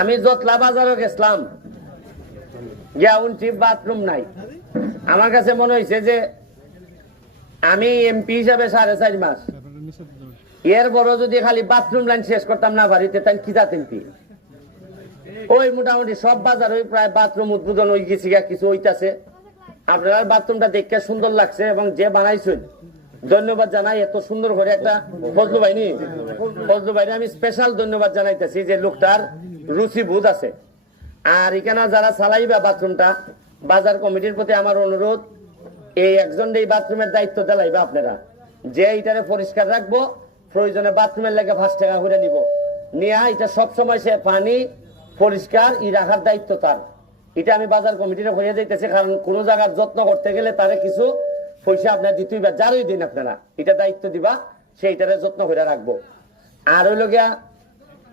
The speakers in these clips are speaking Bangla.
আমি জতলা বাজারও গেছিলাম। গিয়া বাথরুম নাই। আমার কাছে মনে হয়েছে যে আমি এমপি হিসাবে সাড়ে চার মাস। এর বড় যদি খালি বাথরুম লাইন শেষ করতাম না বাড়িতে তাই কি যাতেন কি ওই মোটামুটি সব বাজার ওই প্রায় বাথরুম উদ্বোধন হয়ে গেছে কিছু হইতাছে। আপনার বাথরুমটা দেখতে সুন্দর লাগছে এবং যে বানাইছেন, ধন্যবাদ জানাই। এত সুন্দর করে একটা ফজলু ভাইনি ফজলু ভাইনি আমি স্পেশাল ধন্যবাদ জানাইতেছি যে লোকটার রুচি বুধ আছে। আর এখানে যারা চালাইবা বাথরুমটা, বাজার কমিটির প্রতি আমার অনুরোধ, এই একজন এই বাথরুমের দায়িত্ব দিলাইবা আপনারা। যে এইটারে পরিষ্কার রাখব, প্রয়োজনে বাথরুমের লেগে পাঁচ টাকা করে নিব। নিয়ে এটা সবসময় সে পানি পরিষ্কার, ই রাখার দায়িত্ব তার। এটা আমি বাজার কমিটির হয়ে যাইতেছে কারণ কোনো জায়গার যত্ন করতে গেলে তারে কিছু পয়সা আপনার দিতেই বা যারই দিন আপনারা, এটা দায়িত্ব দিবা, সেইটারে যত্ন করে রাখব। আর হইল গিয়া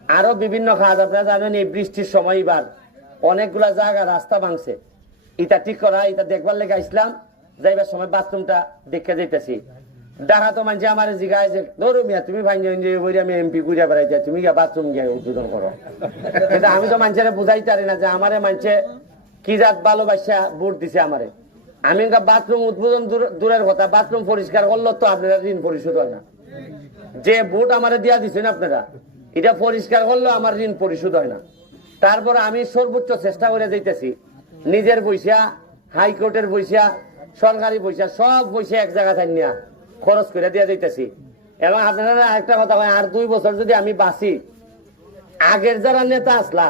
আরও বিভিন্ন কাজ আপনারা জানেন এই বৃষ্টির সময় এবার অনেকগুলা জায়গা রাস্তা ভাঙছে। এটা ঠিক করা, এটা দেখবার লেগে আসলাম যাইবার সময় বাথরুমটা দেখে যাইতেছি। দেখা তো মানছে আমার জিগায় যে, ধরো মিয়া, তুমি আমি এমপি ঘুরে বেড়াইতে, তুমি গিয়া বাথরুম গিয়ে উদ্বোধন করো। কিন্তু আমি তো মানুষের বুঝাইতে পারি না যে আমারে মানছে কি জাত ভালোবাসা ভোট দিছে আমারে। আমি বাথরুম উদ্বোধন দূর- দূরের কথা, বাথরুম পরিষ্কার করল তো আপনারা ঋণ পরিশোধ হয় না। যে ভোট আমারে দিয়া দিচ্ছেন আপনারা এটা পরিষ্কার করলেও আমার ঋণ পরিশোধ হয় না। তারপর আমি সর্বোচ্চ চেষ্টা করে যাইতেছি। নিজের পয়সা, হাইকোর্টের পয়সা, সরকারি পয়সা, সব পয়সা এক জায়গা থাকি নিয়া খরচ করে দিয়ে দিতেছি এবং আপনারা একটা কথা হয় আর দুই বছর যদি আমি বাঁচি, আগের যারা নেতা আসলা,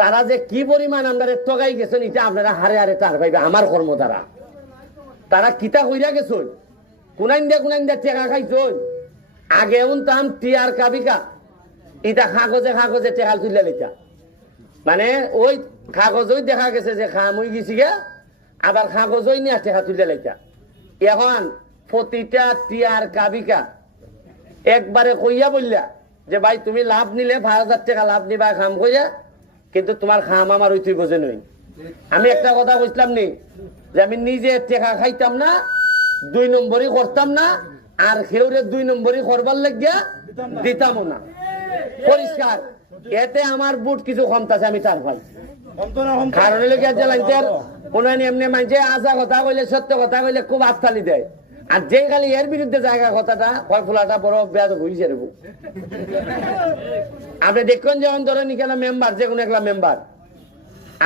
তারা যে কি পরিমাণ আমরা টগাই গেছেন, এটা আপনারা হারে হারে তার পাইবে আমার কর্ম দ্বারা তারা কিতা কইরা গেছুন? কোনাইন দিয়া কুনাইন দিয়া টেকা খাইছুন আগে উনতাম টিয়ার কাবিকা। ইটা কাগজে কাগজে টেকাল তুললে লিতা। মানে ওই কাগজই দেখা গেছে যে খাম হয়ে গেছি গে আবার কাগজই নিয়ে টেকা তুললে লাইতা এখন প্রতিটা টিয়ার কাবিকা একবারে কইয়া বললা যে, ভাই, তুমি লাভ নিলে পাঁচ হাজার টাকা লাভ নিবা, খাম কইয়া, কিন্তু তোমার খাম আমার ওই তুই বোঝে নই আমি একটা কথা বুঝলাম নি, যে আমি নিজে টেকা খাইতাম না, দুই নম্বরই করতাম না, আর খেউরে দুই নম্বরই করবার লাগিয়া দিতামও না। পরিষ্কার। এতে আমার বুট কিছু কমতাছে আমি তার ভাই। কারণ যে লাইনটার কোন এমনি মানছে আজা কথা কইলে, সত্য কথা কইলে খুব আস্থালি দেয়। আর যে খালি এর বিরুদ্ধে জায়গা কথাটা, কয় ফুলাটা বড় বেয়াদ হইছে রে বউ। আপনি দেখুন যেমন ধরেন এখানে মেম্বার যে কোনো একলা মেম্বার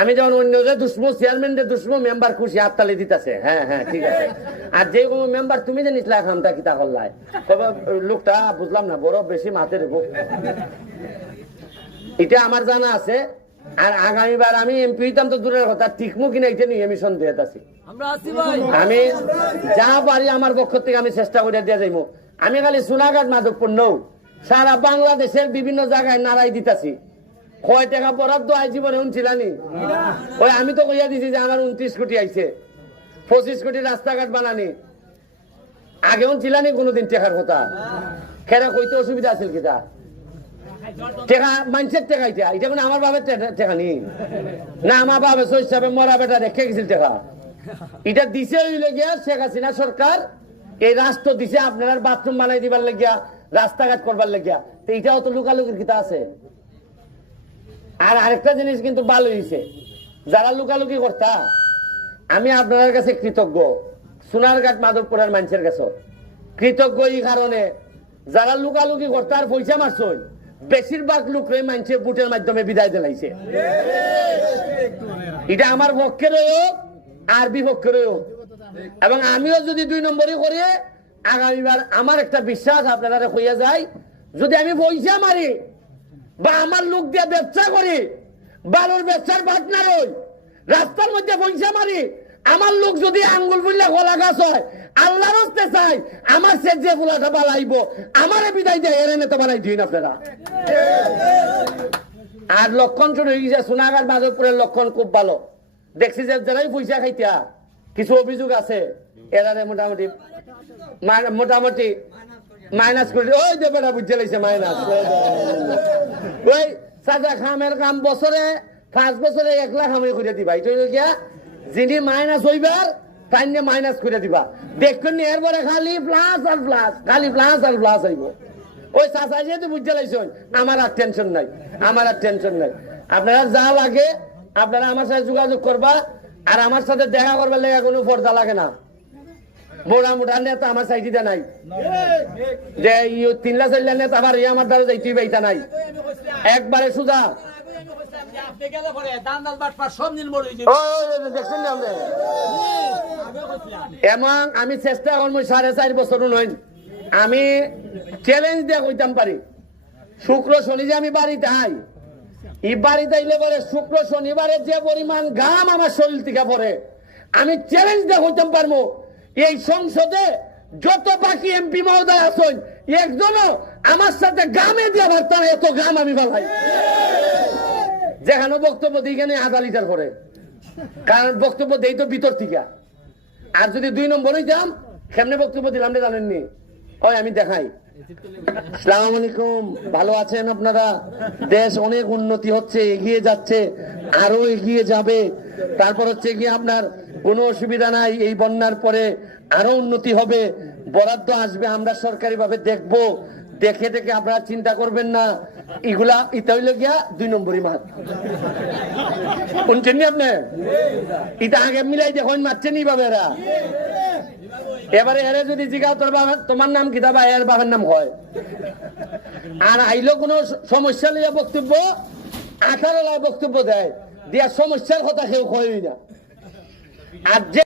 আমি যেমন অন্য যে দুশ্মু চেয়ারম্যান যে দুশ্মু মেম্বার খুশি হাততালি দিতেছে। হ্যাঁ হ্যাঁ ঠিক আছে। আর যে কোনো মেম্বার তুমি জানিস খামটা কিতা করলাই? তবে লোকটা বুঝলাম না বড় বেশি মাথে রেবো এটা আমার জানা আছে। আর আগামীবার আমি এমপি হইতাম তো দূরের কথা টিকমু কিনা এটা নিয়ে আমি সন্দেহ আছি। আমরা আছি ভাই। আমি যা পারি আমার পক্ষ থেকে আমি চেষ্টা করে দিয়ে যাইব আমি খালি সোনাঘাট মাধবপুর নৌ সারা বাংলাদেশের বিভিন্ন জায়গায় নাড়াই দিতাছি। কয় টাকা বরাদ্দ আই জীবনে উনছিলানি ওই আমি তো কইয়া দিছি যে আমার উনত্রিশ কোটি আইছে। পঁচিশ কোটি রাস্তাঘাট বানানি। আগে উনছিলানি কোনোদিন টেকার কথা? খেরা কইতে অসুবিধা আছিল কিতা? টেকা মানুষের টেকা এটা। এটা কোনো আমার বাবার টেকা নি। না আমার বাবা সৈস হিসাবে মরা বেটা রেখে গেছিল টেকা। এটা দিছে হইলে গিয়া শেখ হাসিনা সরকার। এই রাষ্ট্র দিছে আপনার বাথরুম বানাই দিবার লাগিয়া রাস্তাঘাট করবার লাগিয়া। তো এটাও তো লুকালুকির কিতা আছে? আর আরেকটা জিনিস কিন্তু ভালো হয়েছে যারা লুকালুকি করতা, আমি আপনার কাছে কৃতজ্ঞ। সোনারঘাট মাধবপুরের মানুষের কাছে। কৃতজ্ঞ এই কারণে যারা লুকালুকি করতা আর পয়সা মারছই, বেশিরভাগ লোকরে মানুষের বুটের মাধ্যমে বিদায় দিলাইছে। এটা আমার পক্ষের হোক আর বিপক্ষের হোক। এবং আমিও যদি দুই নম্বরই করি, আগামীবার আমার একটা বিশ্বাস আপনারা হইয়া যায়, যদি আমি পয়সা মারি বা আমার লোক দিয়ে ব্যবসা করি, বালুর ব্যবসার পার্টনার হই রাস্তার মধ্যে পয়সা মারি, আমার লোক যদি আঙ্গুল বুঝলে গলা গাছ হয় আল্লাহ রস্তে চাই, আমার সে যে ফুলাটা বালাইব, আমারে বিদায় দেয়, এর নেতা বানাই দিন আপনারা। আর লক্ষণ হয়ে গেছে সোনাগার মাধবপুরের লক্ষণ খুব ভালো। দেখছি যে যারাই পয়সা খাইতা, কিছু অভিযোগ আছে, এরারে মোটামুটি মোটামুটি মাইনাস করে ওই যে বেটা বুঝতে লাগছে মাইনাস। ওই সাজা খামের কাম বছরে পাঁচ বছরে এক লাখ আমি করে দিবা। এটা হইল গিয়া যিনি মাইনাস হইবার তাই নিয়ে মাইনাস করে দিবা। দেখবেন এরপরে খালি প্লাস আর প্লাস খালি প্লাস আর প্লাস হইব। ওই চাচা যেহেতু বুঝতে লাইছেন আমার আর টেনশন নাই আমার আর টেনশন নাই। আপনারা যা লাগে আপনারা আমার সাথে যোগাযোগ করবা আর আমার সাথে দেখা করবার লেগে কোনো পর্দা লাগে না। মোটা মোটা নেতা আমার সাইডিতে নাই। যে তিনলা চাইলা নেতা আবার আমার দ্বারা যাইতে বাইতা নাই। একবারে সুজা। পরে পার? এমন আমি চেষ্টা করব সাড়ে চার বছর নইন আমি চ্যালেঞ্জ দিয়ে কইতাম পারি। শুক্র শনি যে আমি বাড়িতে আই এই বাড়িতে আইলে পরে শুক্র শনিবারে যে পরিমাণ গাম আমার শরীর থেকে পড়ে, আমি চ্যালেঞ্জ দিয়ে কইতাম পারব। এই সংসদে যত বাকি এমপি মহোদয় আছেন, একজনও আমার সাথে গামে দিয়ে পারতাম এত গাম আমি ভালাই যেখানে বক্তব্য দিই, এখানে আধা লিটার করে কারণ বক্তব্য দেই তো ভিতর আর যদি দুই নম্বর হইতাম কেমনে বক্তব্য দিলাম না জানেননি? ওই আমি দেখাই। সালাম আলাইকুম। ভালো আছেন আপনারা? দেশ অনেক উন্নতি হচ্ছে, এগিয়ে যাচ্ছে আরও এগিয়ে যাবে। তারপর হচ্ছে গিয়ে আপনার কোনো অসুবিধা নাই, এই বন্যার পরে আরও উন্নতি হবে। বরাদ্দ আসবে, আমরা সরকারি ভাবে দেখব। দেখে দেখে আপনারা চিন্তা করবেন না। এগুলা হইল গিয়া দুই নম্বরই মাত শুনছেন আপনি? এটা আগে মিলাই দেখুন মারছেন ভাবে এরা? এবারে এরে যদি জিজ্ঞাসা তোর বাবা তোমার নাম কি? দাবা এর বাবার নাম হয়। আর আইলো কোনো সমস্যা লইয়া বক্তব্য? আঠারো বক্তব্য দেয়। দিয়া সমস্যার কথা কেউ কয়ই না। আর যে